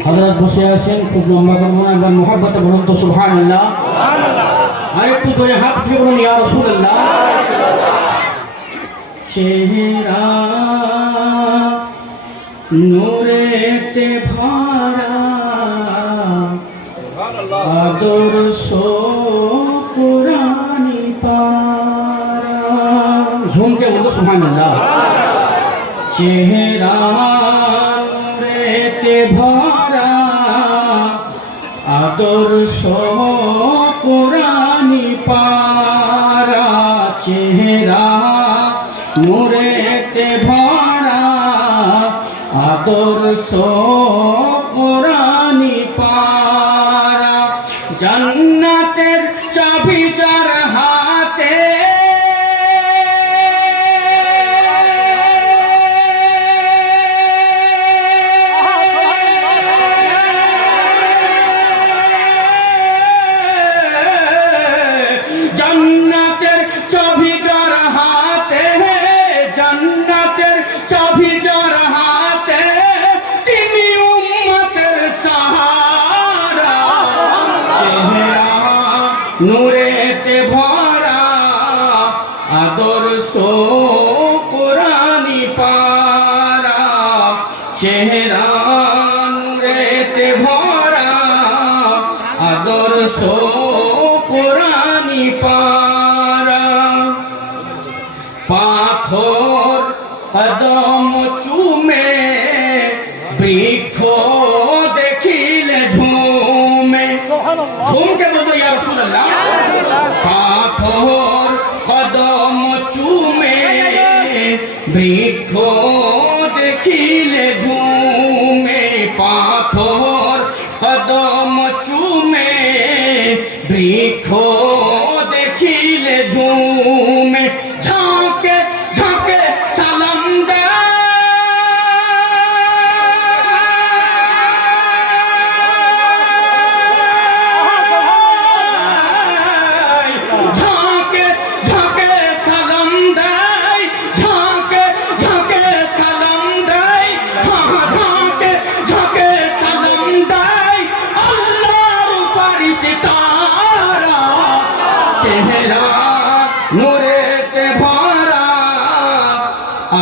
হযরত বসে আছেন, খুব লম্বা করব না, একবার মুহাব্বতে বলুন তো সুবহানাল্লাহ। আর একটু জোরে হাত দিয়ে বলুন ইয়া রাসূলুল্লাহ। চেহারা নূরেতে ভরা, আদর্শ কুরআনি পারা। ঝুমকে বলুন সুবহানাল্লাহ। চেহারা নূরেতে ভরা, আদর্শ কুরআনি পারা। চেহারা নূরেতে ভরা, আদর্শ কুরআনি পারা। জান্নাতের চাবি যার হাতে, জান্নাতের চাবি যার হাতে, জান্নাতের চাবি যার হাতে, তিনি উম্মতের সাহারা। চেহারা নূরেতে ভরা, আদর্শ কুরআনি পারা। চেহারা নূরেতে ভরা, আদর্শ কুরআনি পারা। পাথর কদম চুমে, বৃক্ষ দেখিলে ঝুমে। ঝুমকে বলতো ইয়া রাসূলুল্লাহ। পাথর কদম চুমে, বৃক্ষ দেখিলে ঝুমে। পাথর কদম চুমে, বৃক্ষ দেখিলে ঝুমে। ঝাঁকে ঝাঁকে সালাম দেয়, ঝাঁকে ঝাঁকে সালাম দেয়, ঝাঁকে ঝাঁকে সালাম দেয়, ঝাঁকে ঝাঁকে সালাম দেয়। আল্লাহর ফারিস্তারা। চেহারা নূরেতে ভরা,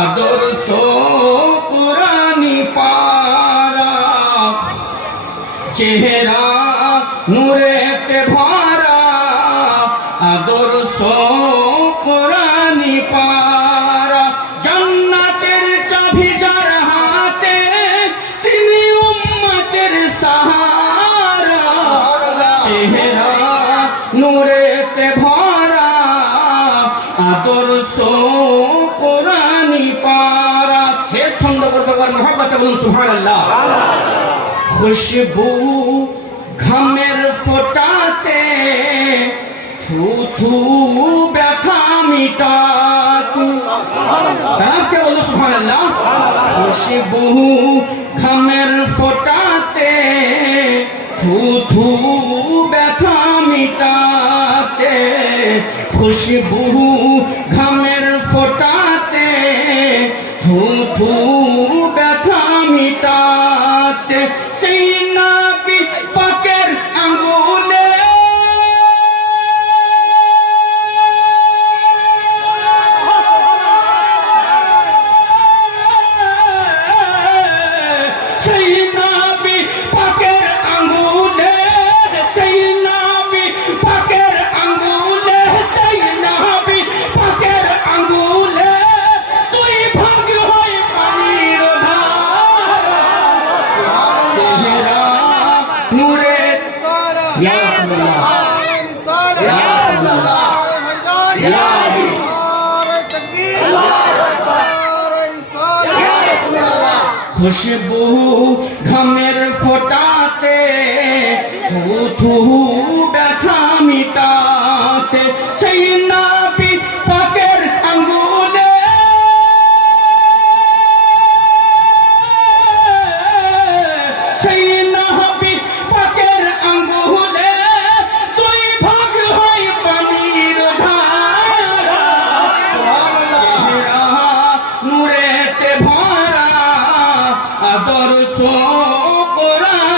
আদর্শ কুরআনি পারা। চেহারা নূরেতে ভরা, আদর্শ কুরআনি পারা। জান্নাতের চাবি যার হাতে, তিনি উম্মতের সাহারা। চেহারা নূরেতে ভরা, আদর্শ কুরআনি পারা। শেষ ছন্দ করতে পারেন, মুহাব্বতে বলুন সুবহানাল্লাহ। খুশবু ঘামের ফোঁটাতে, থু থু ব্যথা মিটাতে। তাকে বলুন সুবহানাল্লাহ। খুশবু ঘামের ফোঁটাতে, থু থু ব্যথা মিটাতে। খুশবু ঘামের ফোঁটাতে, থু থু ব্যথা মিটাতে। সেই নবী পাকের আঙ্গুলে, সেই নবী পাকের আঙ্গুলে, সেই নবী পাকের আঙ্গুলে, সেই নবী পাকের আঙ্গুলে, তুই ভাগ হই পানির ধারা। চেহারা নূরে ইয়া রাসূলুল্লাহ, ইয়া রাসূলুল্লাহ, ইয়া আলী, খুশবু ঘামের ফোঁটাতে, থু থু ব্যথা মিটাতে। সেই নবী পাকের আঙ্গুলে, সেই নবী পাকের আঙ্গুলে, তুই ভাগ হই পানির ধারা। চেহারা নূরেতে ভরা, আদর্শ কুরআনি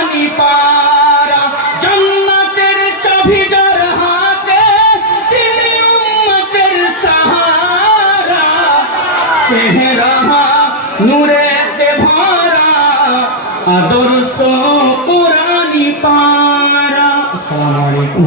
মহা নূরেতে ভরা আদর্শ কোরআনি পারা। আসসালামু আলাইকুম।